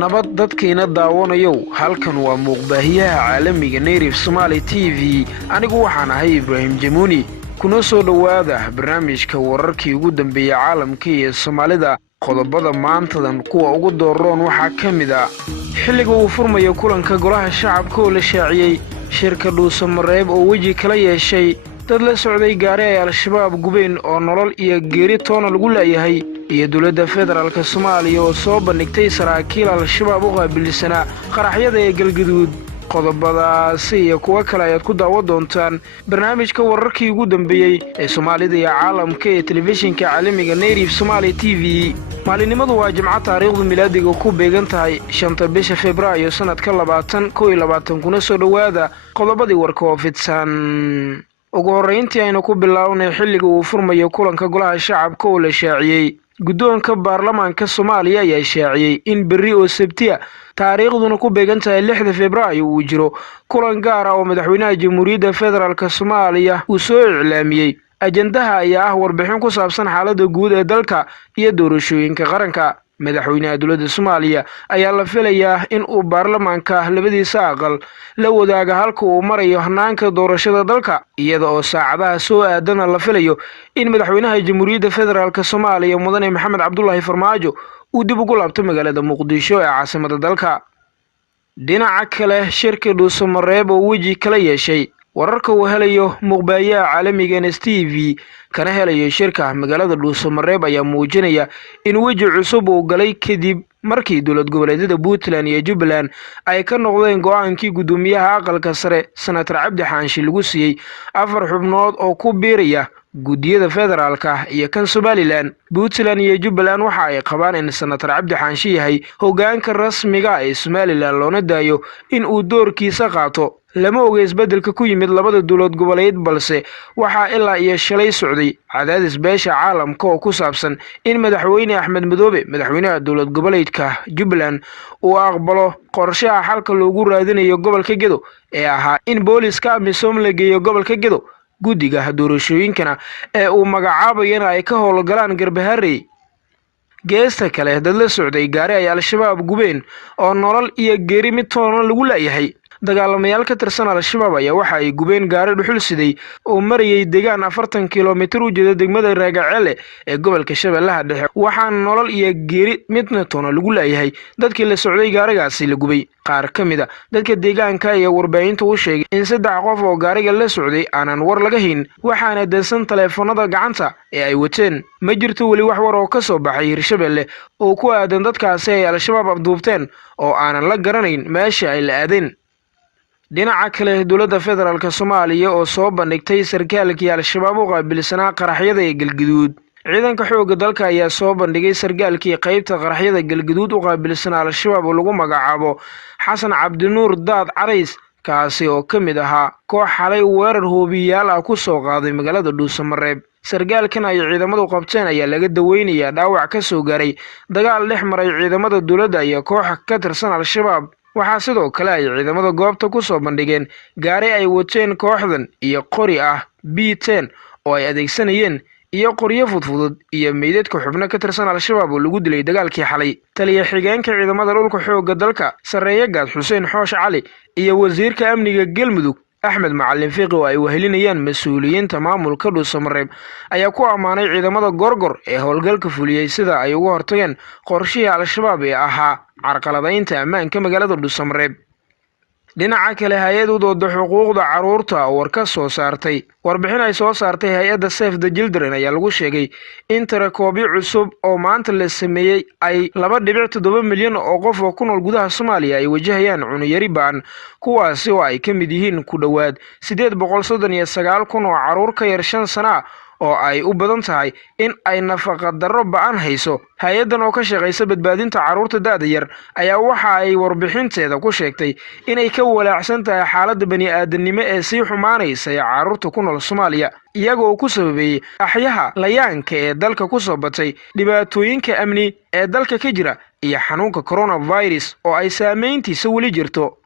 nabad dadkeena daawanayow halkan waa muuqbaahiyaha caalamiga Native Somali TV anigu waxaan ahay Ibrahim Jamuni kuna soo dhawaada barnaamijka wararkii ugu dambeeyay caalamka iyo Soomaalida qodobada maantadan kuwa ugu dooran waxa kamid ah xilliga uu furmayo kulanka golaha shacabka oo la shaaciyay shirka dhuusamareeb oo waji kala yeeshay dad la socday gaari ay al-shabaab gubeen oo nolol iyo geeri toona lagu leeyahay iyo dawladda federaalka Soomaaliya oo soo bandhigtay saraakiil al-shabaab u qaabilsanaa qaraxyada ee galgaduud qodobadaasi iyo kuwa kale ayaad ku daawan doontaan barnaamijka wararkii ugu dambeeyay ee Soomaalida iyo caalamka ee telefishinka caalamiga Native Somali TV maalinimadu waa Jimcaha taariikhda miilaadiga ku beegan tahay 5 bisha Febraayo sanadka 2021 kuna soo dhawaada qodobadii warka oo fidsan ugu horeyntii aynu ku bilownay xilliga uu furmayo kulanka golaha shacabka oo la shaaciyay guddoonka baarlamaanka Soomaaliya ayaa shaaciyay in berri oo Sabtiya taariikhduna ku beegan tahay 6 Febraayo uu jiro kulan gaar ah oo madaxweynaha Jamhuuriyadda Federaalka Soomaaliya uu soo iclaamiyay ajandaha ayaa ah warbixin ku saabsan xaaladda guud ee dalka iyo doorashooyinka qaranka madaxweynaha dawladda Soomaaliya ayaa la filayaa in uu baarlamaanka labadiisa aqal la wadaaga halka uu marayo hanaanka doorashada dalka iyada oo saacadaha soo aadana la filayo in madaxweynaha Jamhuuriyadda Federaalka Soomaaliya mudane Maxamed Cabdullaahi Farmaajo uu dib ugu laabto magaalada Muqdisho ee caasimadda dalka dhinaca kale shirka dhuusamareeb oo waji kala yeeshay wararka uu helayo muuqbaahiyaha caalamiga NSTV kana helayo shirka magaalada dhuusamareeb ayaa muujinaya in waji cusub uu galay kadib markii dawlad goboleedyada Puntland iyo Jubbaland ay ka noqdeen go'aankii gudoomiyaha aqalka sare Senator Cabdi Xaanshi lagu siiyay 4 xubnood oo ku biiraya guddiyada federaalka iyo kan Somaliland Puntland iyo Jubbaland waxa ay qabaan in Senator Cabdi Xaanshi yahay hoggaanka rasmiga ee Somaliland loona daayo in uu doorkiisa qaato lama oga isbedelka ku yimid labada dawlad goboleed balse waxa ilaa iyo shalay socday cadaadis beesha caalamka oo ku saabsan in madaxweyne Axmed Madoobe madaxweynaha dawlad goboleedka Jubbaland uu aqbalo qorshaha xalka loogu raadinayo gobolka Gedo ee ahaa in booliska amisom la geeyo gobolka Gedo guddiga doorashooyinkana ee uu magacaabayana ay ka howlgalaan Garbaharey geesta kale dad la socday gaari ay al-shabaab gubeen oo nolol iyo geeri mid toona lagu leeyahay dagaalamayaal ka tirsan al-shabaab ayaa waxa ay gubeen gaari dhuxul siday oo marayay deegaan 40 kiiloomitir u jeeda degmada Raagacele ee gobolka Shabeellaha Dhexe waxaan nolol iyo geeri midna toona lagu leeyahay dadkii la socday gaarigaasi la gubay qaar kamida dadka deegaanka iyo warbaahinta u sheegay in 3 qof oo gaariga la socday aanan war laga hayn waxaana dansan taleefanada gacanta ee ay wateen ma jirto wali wax war oo ka soo baxay Hirshabeelle oo ku aadan dadkaasi ay al-shabaab abduubteen oo aanan la garanayn meesha ay la aadeen dhinaca kale dawladda federaalka Soomaaliya oo soo bandhigtay sarkaalkii al-shabaab u qaabilsanaa qaraxyada ee galgaduud ciidanka xoogga dalka ayaa soo bandhigay sarkaalkii qaybta qaraxyada galgaduud u qaabilsanaa al-shabaab oo lagu magacaabo Xasan Cabdinuur Daad Carays kaasi oo kamid ahaa koox xalay weerar hoobiyaal ah ku soo qaaday magaalada dhuusamareeb sarkaalkan ay ciidamadu qabteen ayaa laga daweynayaa dhaawac ka soo gaaray dagaal dhex maray ciidamada dawladda iyo koox ka tirsan al-shabaab waxaa sidoo kale ay ciidamada goobta ku soo bandhigeen gaari ay wateen kooxdan iyo qori ah B10 oo ay adeegsanayeen iyo qoryo fudfudud iyo meydadka xubno ka tirsan al-shabaab oo lagu dilay dagaalkii xalay taliye xigeenka ciidamada dhulka xoogga dalka sareeya gaad Xuseen Xoosh Cali iyo wasiirka amniga Galmudug Axmed Macallin Fiqi oo ay wahelinayaan mas'uuliyiinta maamulka dhuusamareeb ayaa ku amaanay ciidamada gorgor ee howlgalka fuliyay sida ay uga hortageen qorshihii al-shabaab ee ahaa carqaladaynta ammaanka magaalada dhuusamareeb dhinaca kale hay'adda u dooda xuquuqda carruurta oo war ka soo saartay warbixin ay soo saartay hay'adda Save the Children ayaa lagu sheegay in tirakoobyo cusub oo maanta la sameeyay ay 2.7 milyan oo qof oo ku nool gudaha Soomaaliya ay wajahayaan cunno yari ba'an kuwaasi oo ay ka mid yihiin ku dhawaad 839 kun oo carruur ka yar 5 sano oo ay u badan tahay in ay nafaqa darro ba'an hayso hay'addan oo ka shaqeysa badbaadinta carruurta da'da yar ayaa waxa ay warbixinteeda ku sheegtay inay ka walaacsan tahay xaaladda bani'aadanimo ee sii xumaanaysa ee carruurta ku nool Soomaaliya iyagoo ku sababeeyay axyaha layaanka ee dalka ku soo batay dhibaatooyinka amni ee dalka ka jira iyo xanuunka coronavirus oo ay saameyntiisa weli jirto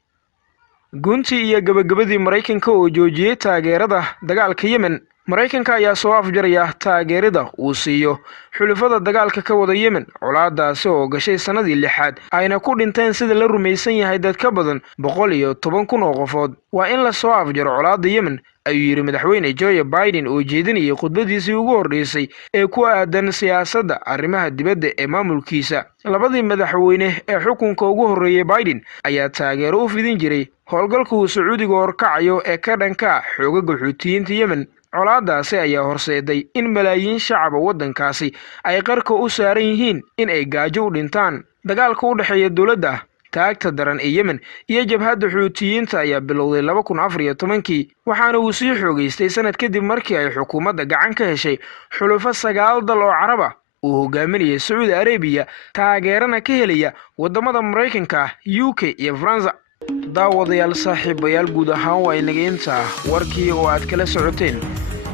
gunti iyo gabagabadii Mareykanka oo joojiyay taageerada dagaalka Yemen maraykanka ayaa soo afjaraya taageerada uu siiyo xulafada dagaalka ka wada Yemen colaadaasi oo gashay sanadii 6aad ayna ku dhinteen sida la rumaysan yahay dad ka badan 110,000 oo qofood waa in la soo afjaro colaada Yemen ayuu yiri madaxweyne Joe Biden oo jeedinayay khudbadiisii ugu horeysay ee ku aadan siyaasadda arrimaha dibadda ee maamulkiisa labadii madaxweyne ee xukunka ugu horeeyay Biden ayaa taageero u fidin jiray howlgalka uu Sacuudiga horkacayo ee ka dhanka xoogagga Xuutiyiinta Yemen colaadaasi ayaa horseeday in malaayiin shacab waddankaasi ay qarka u saaran yihiin in ay gaajo u dhintaan dagaalka u dhaxeeya dawladda taagta daran ee Yemen iyo jabhadda Xuutiyiinta ayaa bilowday 2014 waxaana uu sii xoogaystay sanad kadib markii ay xukuumadda gacan ka heshay xulufo 9 dal oo Carab ah uu hogaaminayay Saudi Arabia taageerana ka helaya wadamada Mareykanka UK iyo France daawadayaal saaxiibayaal guud ahaan waa inaga intaa warkii oo aad kala socoteen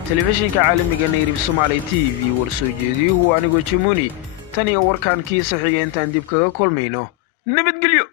telefishinka caalamiga Native Somali TV warsoo jeediyuhu anigoo Jimuni tan iyo warkaan kiisa xiga intaan dib kaga kulmayno nabadgelyo